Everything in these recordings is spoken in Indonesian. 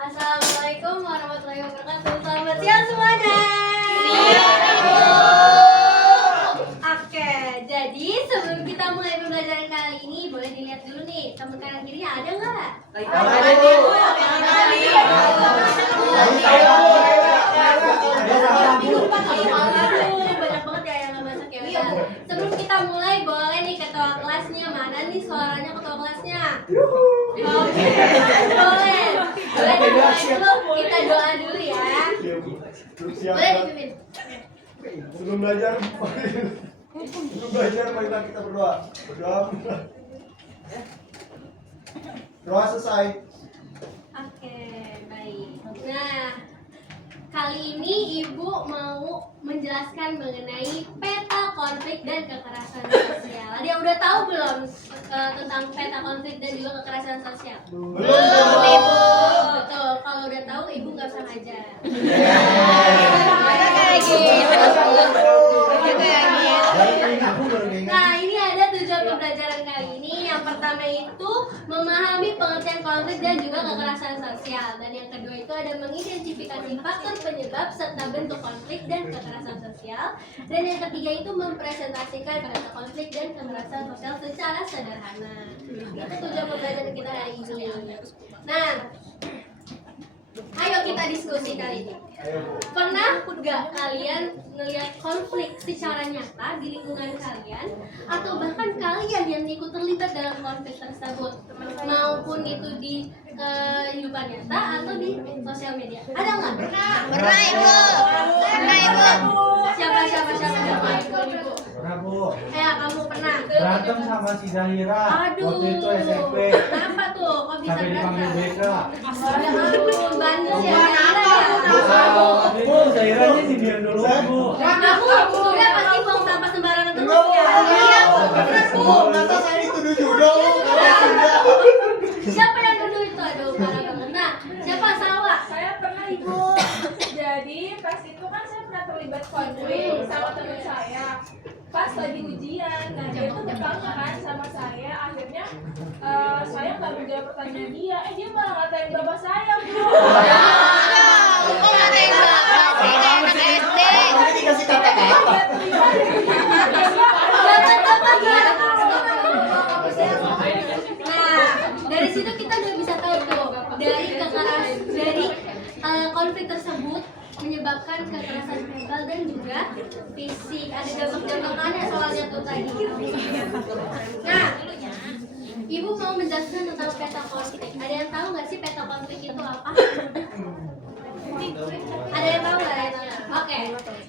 Assalamualaikum warahmatullahi wabarakatuh. Selamat siang semuanya. Oke, jadi sebelum kita mulai pembelajaran kali ini, boleh dilihat dulu nih, teman kanan kiri ada nggak? Banyak banget ya yang nggak masak ya. Sebelum kita mulai, boleh nih ketua kelasnya, mana nih suaranya ketua kelasnya? Oke, boleh. Boleh dimulai dulu, kita doa dulu ya. Boleh dipimpin. Sebelum belajar, marilah kita berdoa. Doa selesai. Oke, baik. Nah, kali ini Ibu mau menjelaskan mengenai peta konflik dan kekerasan sosial. Ada yang udah tahu belum tentang peta konflik dan juga kekerasan sosial? Belum, Ibu. Betul, kalau udah tahu Ibu nggak usah ngajar. Nah, ini ada tujuan pembelajaran kali ini. Yang pertama itu memahami pengertian konflik dan juga kekerasan sosial. Dan yang kedua itu ada mengidentifikasi faktor penyebab serta bentuk konflik dan kekerasan sosial. Dan yang ketiga itu mempresentasikan peta konflik dan kekerasan sosial secara sederhana. Itu tujuan pembelajaran kita hari ini. Nah, ayo kita diskusi kali ini. Pernah nggak kalian ngelihat konflik secara nyata di lingkungan kalian, atau bahkan kalian yang ikut terlibat dalam konflik tersebut, maupun itu di kehidupan nyata atau di sosial media? Ada nggak? Pernah ibu. Siapa ibu? Pernah Bu, Kamu pernah? berantem sama si Zahira. Aduh, Waktu itu SMP kenapa tuh? Kok bisa sampai dipanggil berantem? BK. Aduh, bandel ya. Bu, Zahiranya sindiran dulu Bu. Kamu sudah pasti buang sampah sembarangan terus ya? Iya, benar Bu. Masa saya dituduh juga Bu? Siapa yang dulu itu? Aduh, parah banget. Nah, siapa? Salwa. Saya pernah ibu. Jadi pas itu kan saya pernah terlibat konflik sama teman saya. Pas lagi ujian, nah dia tuh bertanya kan sama saya. Akhirnya saya nggak menjawab pertanyaan dia. Dia malah ngatain bapak saya bu. Kok ngatain bapak sih kayak anak SD? Ini dikasih kata-kata. Nah, dari situ kita udah bisa tahu tuh dari konflik tersebut menyebabkan kekerasan verbal dan juga fisik. Ada dampak-dampaknya soalnya tuh tadi. Nah, Ibu mau menjelaskan tentang peta konflik. Ada yang tahu nggak sih peta konflik itu apa? Ada yang tahu nggak? Oke,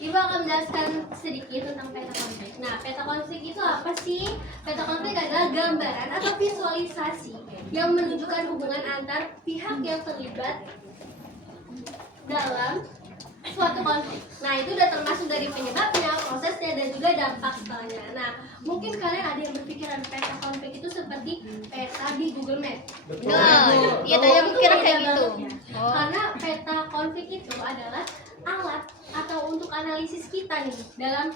Ibu akan menjelaskan sedikit tentang peta konflik. Nah, peta konflik itu apa sih? Peta konflik adalah gambaran atau visualisasi yang menunjukkan hubungan antar pihak yang terlibat dalam suatu konflik. Nah, itu udah termasuk dari penyebabnya, prosesnya, dan juga dampak setelahnya. Nah, mungkin kalian ada yang berpikiran peta konflik itu seperti peta di Google Map. Iya tadi aku kira kayak beda gitu. banget ya. Karena peta konflik itu adalah alat atau untuk analisis kita nih dalam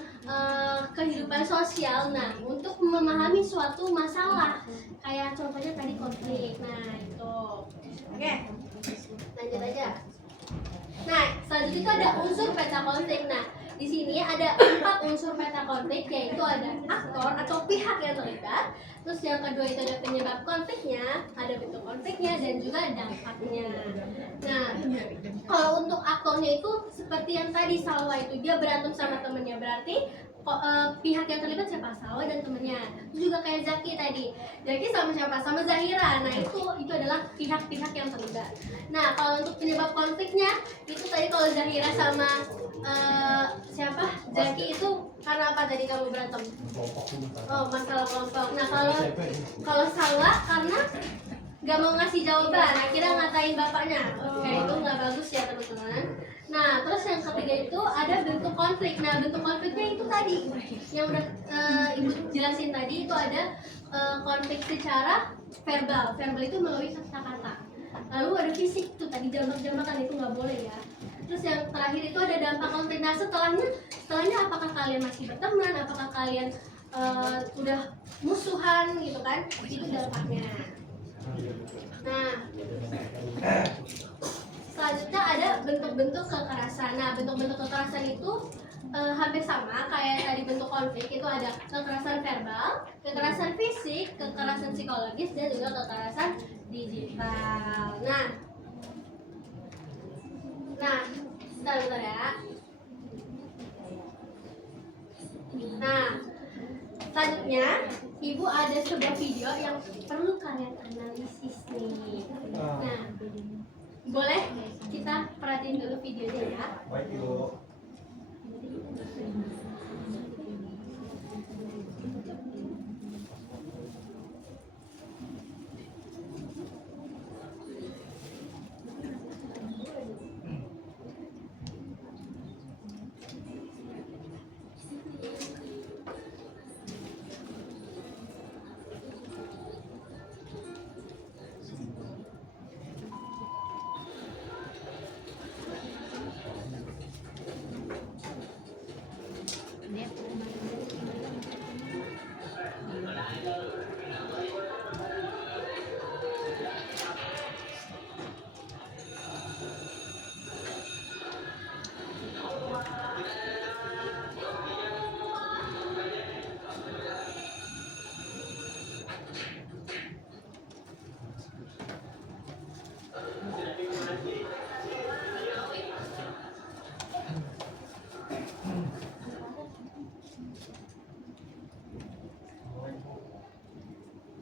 kehidupan sosial. Nah, untuk memahami suatu masalah, kayak contohnya tadi konflik. Nah, itu. Oke, lanjut aja. Nah, selanjutnya itu ada unsur peta konflik. Nah, di sini ada 4 unsur peta konflik, yaitu ada aktor atau pihak yang terlibat. Terus yang kedua itu ada penyebab konfliknya, ada bentuk konfliknya, dan juga dampaknya. Nah, kalau untuk aktornya itu seperti yang tadi Salwa itu, dia berantem sama temennya, berarti pihak yang terlibat siapa? Salwa dan temennya. Itu juga kayak Zaki tadi. Zaki sama siapa? Sama Zahira. Nah, itu adalah pihak-pihak yang terlibat. Nah, kalau untuk penyebab konfliknya itu tadi kalau Zahira sama siapa? Zaki itu karena apa tadi kamu berantem? Oh, masalah kelompok. Nah, kalau Salwa karena nggak mau ngasih jawaban, akhirnya ngatain bapaknya. Oke, itu nggak bagus ya teman-teman. Nah, terus yang ketiga itu ada bentuk konflik. Nah, bentuk konfliknya itu tadi yang udah Ibu jelasin tadi, itu ada konflik secara verbal. Verbal itu melalui kata-kata. Lalu ada fisik tuh tadi, jambak-jambakan itu nggak boleh ya. Terus yang terakhir itu ada dampak konflik. Nah, setelahnya apakah kalian masih berteman, apakah kalian udah musuhan gitu kan? Itu dampaknya. Nah, bentuk-bentuk kekerasan. Nah, bentuk-bentuk kekerasan itu hampir sama kayak tadi bentuk konflik. Itu ada kekerasan verbal, kekerasan fisik, kekerasan psikologis, dan juga kekerasan digital. Nah, bentar ya. Nah, selanjutnya Ibu ada sebuah video yang perlu kalian analisis nih. Nah, boleh kita perhatiin dulu videonya ya. Baik, Ibu.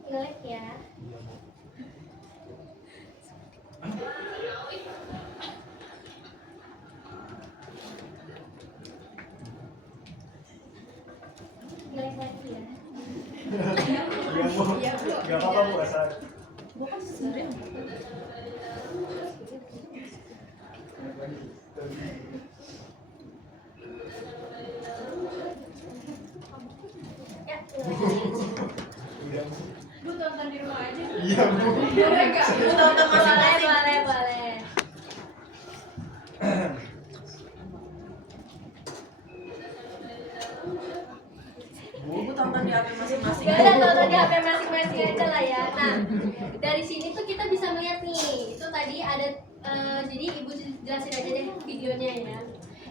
Ngelek ya. Ngelek lagi ya. Iya, Bu. Nggak apa-apa, Bu. Asal. Ya, Udah, Bu. Bu tonton di rumah aja. Iya, Bu. Boleh nggak? Bu tonton masing-masing. boleh. Bu tonton di HP masing-masing. Ya udah tonton di HP masing-masing aja lah ya. Nah, dari sini tuh kita bisa melihat nih, itu tadi ada jadi Ibu jelasin aja deh videonya ya.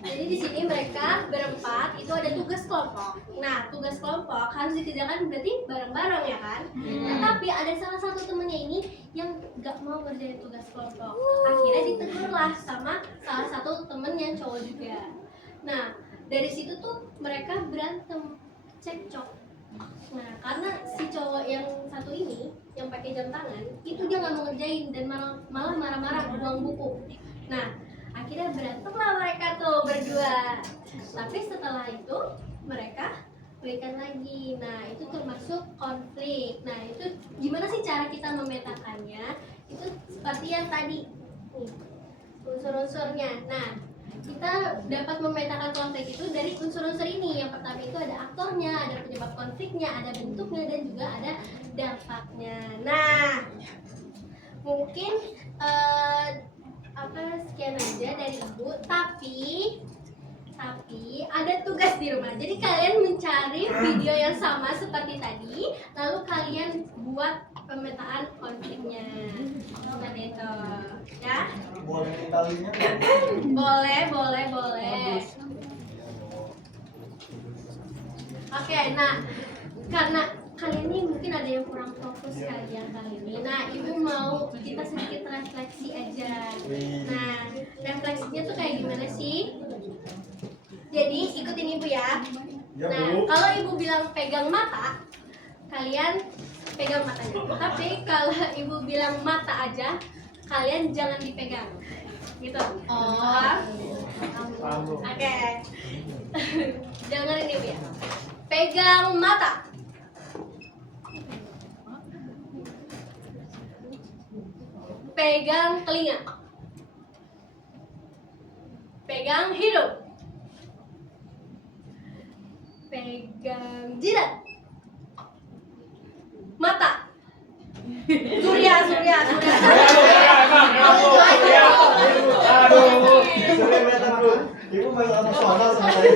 Jadi di sini mereka berempat itu ada tugas kelompok. Nah, tugas kelompok harus dikerjakan berarti bareng-bareng ya kan? Nah, tapi ada salah satu temennya ini yang gak mau ngerjain tugas kelompok. Akhirnya ditegurlah sama salah satu temennya cowok juga. Nah, dari situ tuh mereka berantem, cekcok. Nah, karena si cowok yang satu ini yang pakai jam tangan itu dia nggak mau ngerjain dan malah marah-marah buang buku. Nah, akhirnya berantemlah mereka tuh berdua. Tapi setelah itu mereka balikan lagi. Nah, itu termasuk konflik. Nah, itu gimana sih cara kita memetakannya? Itu seperti yang tadi nih, unsur-unsurnya. Nah, kita dapat memetakan konflik itu dari unsur-unsur ini. Yang pertama itu ada aktornya, ada penyebab konfliknya, ada bentuknya, dan juga ada dampaknya. Nah, mungkin sekian aja dari Ibu. Tapi ada tugas di rumah. Jadi kalian mencari video yang sama seperti tadi, lalu kalian buat pemetaan konfliknya. Seperti itu, ya. Boleh ditalinya? Boleh. Oke, nah karena kalian ini mungkin ada yang kurang fokus kalian kali ini. Nah, Ibu mau kita sedikit refleksi aja. Nah, refleksinya tuh kayak gimana sih? Jadi ikutin Ibu ya. Ya, Nah, Bu. kalau Ibu bilang pegang mata, kalian pegang matanya. Tapi kalau Ibu bilang mata aja, kalian jangan dipegang. Gitu. Paham? Paham, Bu. Oke. Dengerin Ibu ya. Pegang mata. Pegang telinga. Pegang hidung. Pegang jidat. Mata. Surya. Aduh, sudah kelihatan, Bu. Ibu masih emosional sama saya.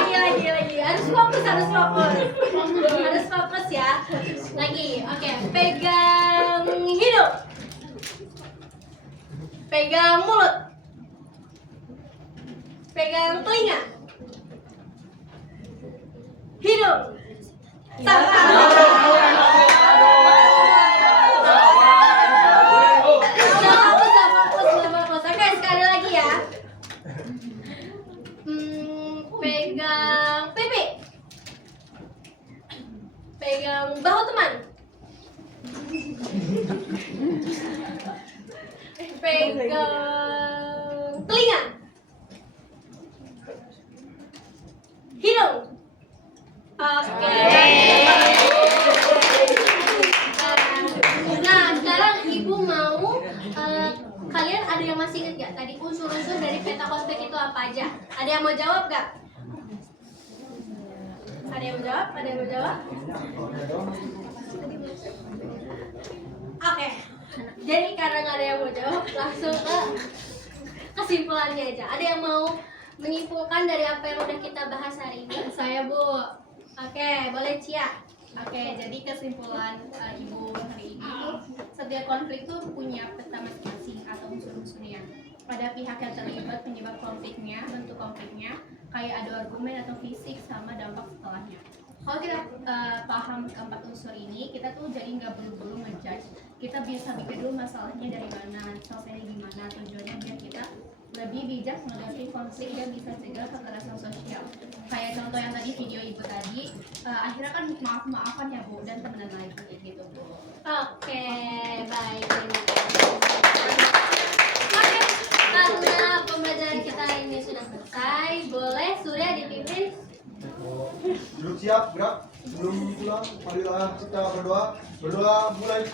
Oke, lagi. Harus fokus ya. Lagi. Oke, pegang hidung. Pegang mulut. Pegang telinga. Hidung. Oke, sekali lagi ya. Pegang pipi. Pegang bahu teman. Pegang telinga. Hidung. Oke. Nah, sekarang ibu mau kalian ada yang masih ingat gak tadi unsur-unsur dari peta konflik itu apa aja? Ada yang mau jawab gak? Ada yang mau jawab? Ada yang mau jawab? Oke. Jadi karena nggak ada yang mau jawab, langsung ke kesimpulannya aja. Ada yang mau menyimpulkan dari apa yang udah kita bahas hari ini? Saya Bu. Oke, boleh Cia. Oke, jadi kesimpulan Ibu hari ini tuh setiap konflik tuh punya peta masing-masing atau unsur-unsurnya. Pada pihak yang terlibat penyebab konfliknya, bentuk konfliknya, kayak ada argumen atau fisik sama dampak setelahnya. Kalau kita paham keempat unsur ini, kita tuh jadi nggak buru-buru ngejudge. Kita bisa pikir dulu masalahnya dari mana, selesainya gimana, tujuannya biar kita lebih bijak menghadapi konflik dan bisa cegah kekerasan sosial. Kayak contoh yang tadi video Ibu tadi, akhirnya kan maaf-maafan ya Bu dan temenan lagi gitu Bu. Oke, baik. Oke, karena pembelajaran kita hari ini sudah selesai, boleh Surya dipimpin. Duduk siap, gerak. Sebelum pulang, marilah kita berdoa. Berdoa mulai.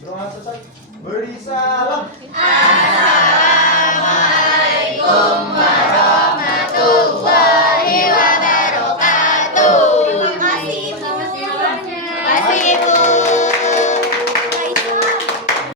Berdoa selesai. Beri salam.